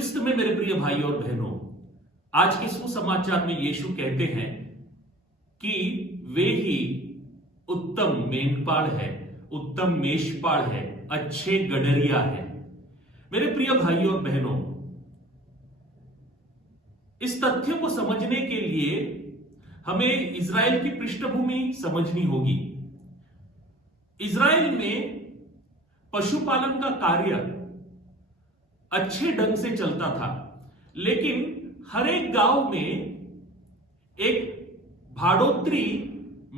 में मेरे प्रिय भाई और बहनों, आज के सुसमाचार में यीशु कहते हैं कि वे ही उत्तम मेंढपाल है, उत्तम मेषपाल है, अच्छे गडरिया है। मेरे प्रिय भाई और बहनों, इस तथ्य को समझने के लिए हमें इज़राइल की पृष्ठभूमि समझनी होगी। इज़राइल में पशुपालन का कार्य अच्छे ढंग से चलता था, लेकिन हर एक गांव में एक भाड़ोत्री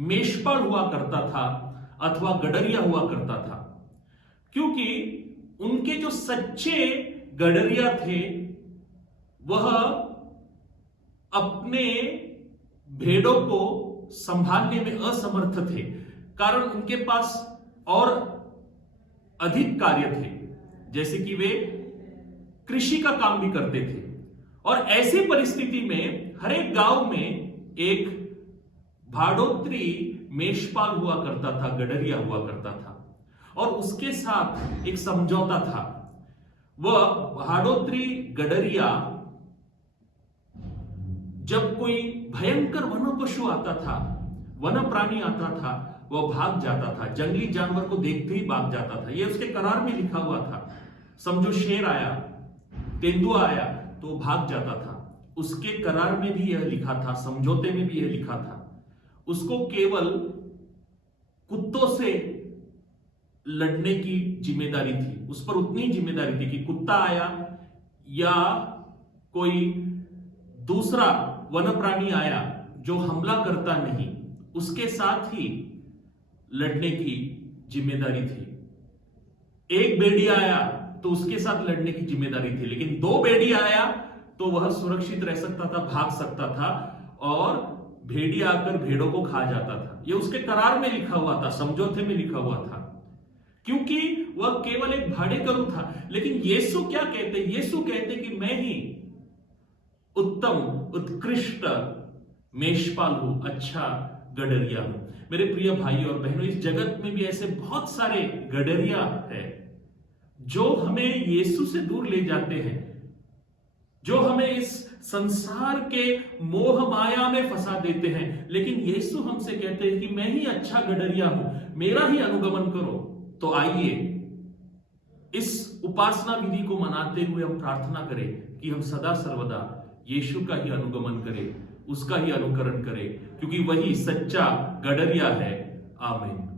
मेषपाल हुआ करता था अथवा गडरिया हुआ करता था, क्योंकि उनके जो सच्चे गडरिया थे वह अपने भेड़ों को संभालने में असमर्थ थे, कारण उनके पास और अधिक कार्य थे, जैसे कि वे कृषि का काम भी करते थे। और ऐसी परिस्थिति में हर एक गांव में एक भाड़ोत्री मेषपाल हुआ करता था, गडरिया हुआ करता था, और उसके साथ एक समझौता था। वह भाड़ोत्री गडरिया जब कोई भयंकर वन पशु आता था, वन प्राणी आता था, वह भाग जाता था, जंगली जानवर को देखते ही भाग जाता था। यह उसके करार में लिखा हुआ था। समझो शेर आया, तेंदुआ आया तो भाग जाता था। उसके करार में भी यह लिखा था, समझौते में भी यह लिखा था। उसको केवल कुत्तों से लड़ने की जिम्मेदारी थी, उस पर उतनी जिम्मेदारी थी कि कुत्ता आया या कोई दूसरा वन प्राणी आया जो हमला करता नहीं, उसके साथ ही लड़ने की जिम्मेदारी थी। एक भेड़िया आया तो उसके साथ लड़ने की जिम्मेदारी थी, लेकिन दो भेड़िया आया तो वह सुरक्षित रह सकता था, भाग सकता था, और भेड़िया आकर भेड़ों को खा जाता था। यह उसके करार में लिखा हुआ था, समझौते में लिखा हुआ था, क्योंकि वह केवल एक भाड़ेकरू था। लेकिन यीशु क्या कहते? यीशु कहते कि मैं ही उत्तम उत्कृष्ट मेषपाल हूं, अच्छा गडरिया हूं। मेरे प्रिय भाई और बहनों, इस जगत में भी ऐसे बहुत सारे गडरिया है जो हमें यीशु से दूर ले जाते हैं, जो हमें इस संसार के मोह माया में फंसा देते हैं। लेकिन यीशु हमसे कहते हैं कि मैं ही अच्छा गडरिया हूं, मेरा ही अनुगमन करो। तो आइए इस उपासना विधि को मनाते हुए हम प्रार्थना करें कि हम सदा सर्वदा यीशु का ही अनुगमन करें, उसका ही अनुकरण करें, क्योंकि वही सच्चा गडरिया है। आमीन।